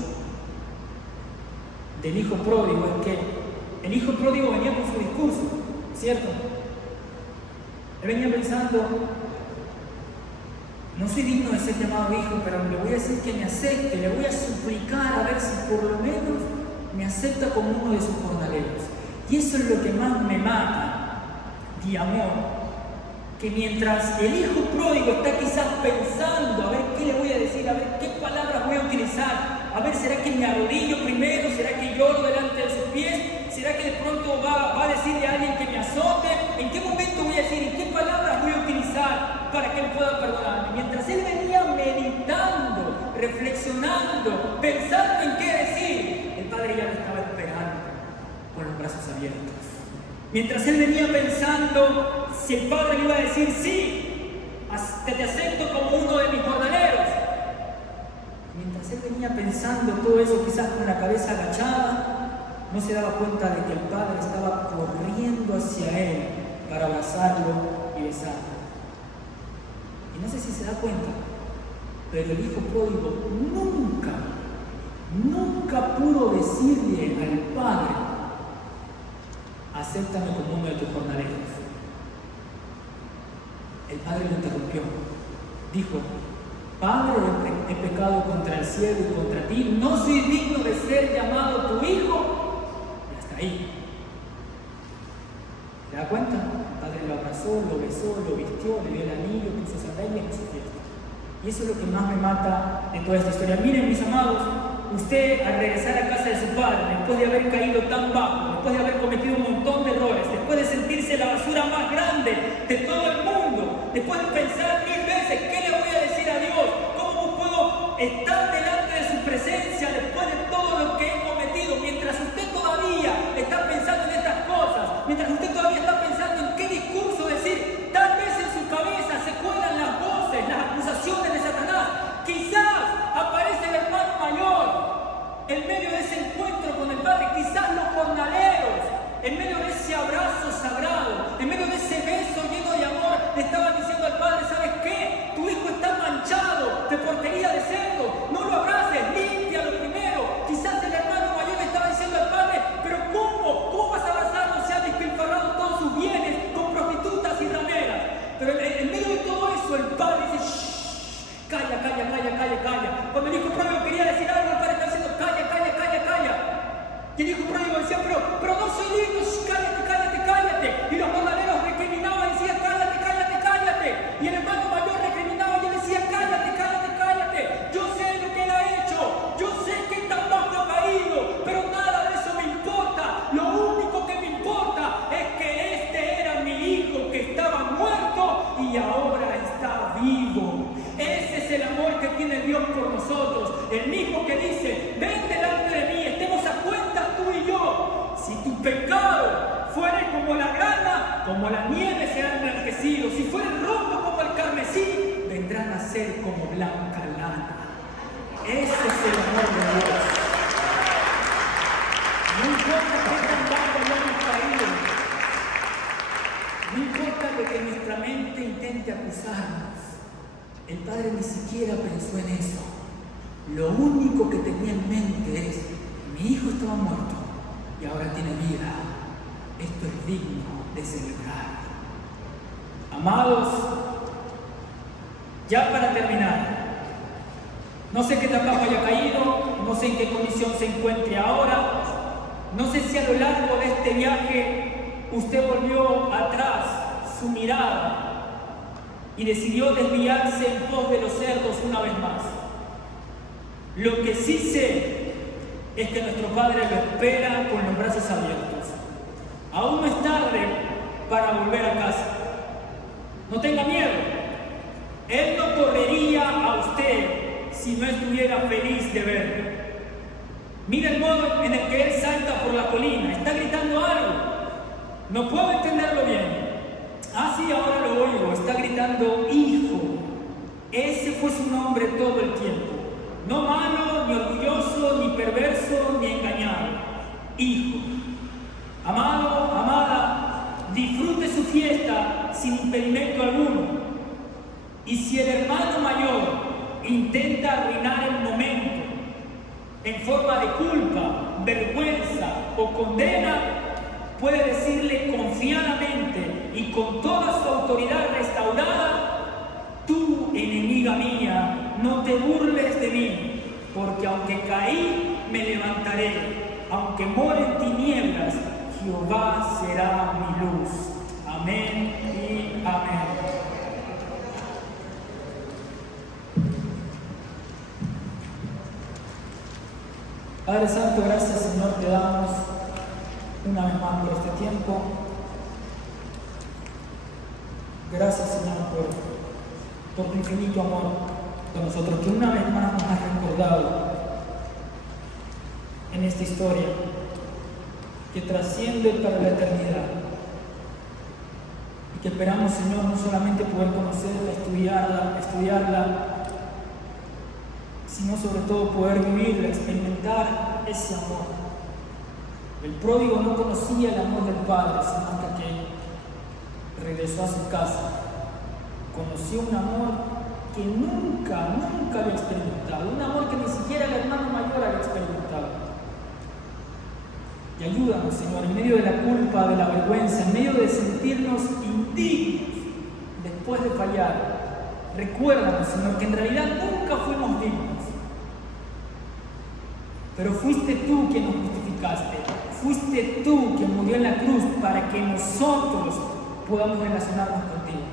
del hijo pródigo es que el hijo pródigo venía con su discurso, ¿cierto? Él venía pensando: no soy digno de ser llamado hijo, pero le voy a decir que me acepte, le voy a suplicar a ver si por lo menos me acepta como uno de sus jornaleros. Y eso es lo que más me mata de amor, que mientras el hijo pródigo está quizás pensando a ver qué le voy a decir, a ver qué palabras voy a utilizar, a ver, ¿será que me arrodillo primero? ¿Será que lloro delante de sus pies? ¿Será que de pronto va a decirle a alguien que me azote? ¿En qué momento voy a decir? ¿En qué palabras voy a utilizar para que él pueda perdonarme? Mientras él venía meditando, reflexionando, pensando en qué decir, el Padre ya lo estaba esperando con los brazos abiertos. Mientras él venía pensando si el Padre le iba a decir: sí, te acepto como uno de mis jornaleros. Mientras él venía pensando todo eso, quizás con la cabeza agachada, no se daba cuenta de que el Padre estaba corriendo hacia él para abrazarlo y besarlo. Y no sé si se da cuenta, pero el hijo pródigo nunca pudo decirle al Padre: acéptame como uno de tus jornaleros. El Padre lo interrumpió. Dijo: Padre, he pecado contra el cielo y contra ti, no soy digno de ser llamado tu hijo. Y hasta ahí. ¿Se da cuenta? El Padre lo abrazó, lo besó, lo vistió, le dio el anillo, puso sandalias y puso fiesta. Y eso es lo que más me mata de toda esta historia. Miren, mis amados, usted al regresar a casa de su padre, después de haber caído tan bajo, después de haber cometido un montón de errores, después de sentirse la basura más grande de todo el mundo, después de pensar 1000 veces: ¿qué le voy a decir a Dios? ¿Cómo puedo estar delante de su presencia después de todo lo que he cometido? Mientras usted todavía está pensando en estas cosas, mientras usted todavía está pensando en qué discurso decir, tal vez en su cabeza se cuelan las voces, las acusaciones de Satanás. Quizás aparece el hermano mayor en medio de ese encuentro con el Padre, quizás los jornaleros, en medio de ese abrazo sagrado, en medio de ese beso lleno de amor, le estaban diciendo al Padre: ¿sabes qué? tiene Dios por nosotros, el mismo que dice, ven delante de mí, estemos a cuentas tú y yo. Si tu pecado fuere como la grana, como la nieve serán emblanquecidos. Si fuere rojo como el carmesí, vendrán a ser como blanca lana. Ese es el amor de Dios. No importa qué tan bajo hayamos caído, no importa lo que nuestra mente intente acusarnos, el Padre ni siquiera pensó en eso. Lo único que tenía en mente es, mi hijo estaba muerto y ahora tiene vida. Esto es digno de celebrar. Amados, ya para terminar, no sé qué trabajo haya caído, no sé en qué condición se encuentre ahora, no sé si a lo largo de este viaje usted volvió atrás su mirada y decidió desviarse en pos de los cerdos una vez más. Lo que sí sé es que nuestro Padre lo espera con los brazos abiertos. Aún no es tarde para volver a casa. No tenga miedo. Él no correría a usted si no estuviera feliz de verlo. Mira el modo en el que él salta por la colina. Está gritando algo. No puedo entenderlo bien. Ah, sí, ahora lo oigo. Está gritando hijo. Ese fue su nombre todo el tiempo. No malo, ni orgulloso, ni perverso, ni engañado. Hijo. Amado, amada, disfrute su fiesta sin impedimento alguno. Y si el hermano mayor intenta arruinar el momento en forma de culpa, vergüenza o condena, puede decirle confiadamente y con toda su autoridad restaurada: tú, enemiga mía, no te burles de mí, porque aunque caí, me levantaré, aunque more en tinieblas, Jehová será mi luz. Amén y amén. Padre Santo, gracias Señor, te damos una vez más por este tiempo. Gracias Señor por tu infinito amor con nosotros, que una vez más nos has recordado en esta historia que trasciende para la eternidad y que esperamos, Señor, no solamente poder conocerla, estudiarla, sino sobre todo poder vivirla, experimentar ese amor. El pródigo no conocía el amor del Padre, sino hasta que regresó a su casa. Conoció un amor que nunca había experimentado, un amor que ni siquiera el hermano mayor había experimentado. Y ayúdanos, Señor, en medio de la culpa, de la vergüenza, en medio de sentirnos indignos después de fallar. Recuérdanos, Señor, que en realidad nunca fuimos dignos. Pero fuiste tú quien nos justificaste. Fuiste tú quien murió en la cruz para que nosotros podamos relacionarnos contigo.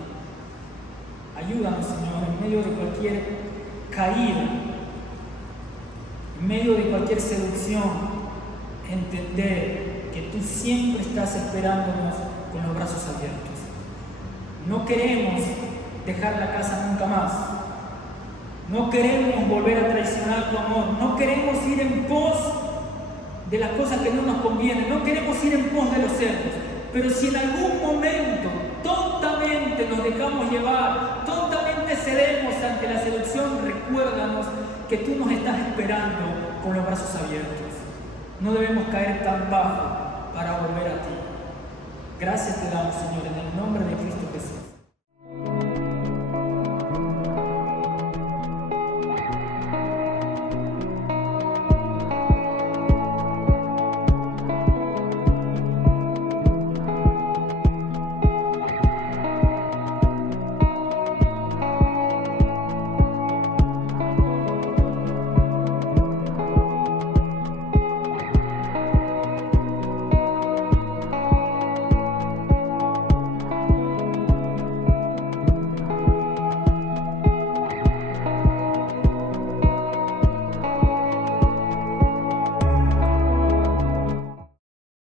Ayúdanos, Señor, en medio de cualquier caída, en medio de cualquier seducción, entender que tú siempre estás esperándonos con los brazos abiertos. No queremos dejar la casa nunca más. No queremos volver a traicionar tu amor. No queremos ir en pos de las cosas que no nos convienen. No queremos ir en pos de los cerdos. Pero si en algún momento tontamente nos dejamos llevar, tontamente cedemos ante la seducción, recuérdanos que tú nos estás esperando con los brazos abiertos. No debemos caer tan bajo para volver a ti. Gracias te damos, Señor, en el nombre de Cristo Jesús.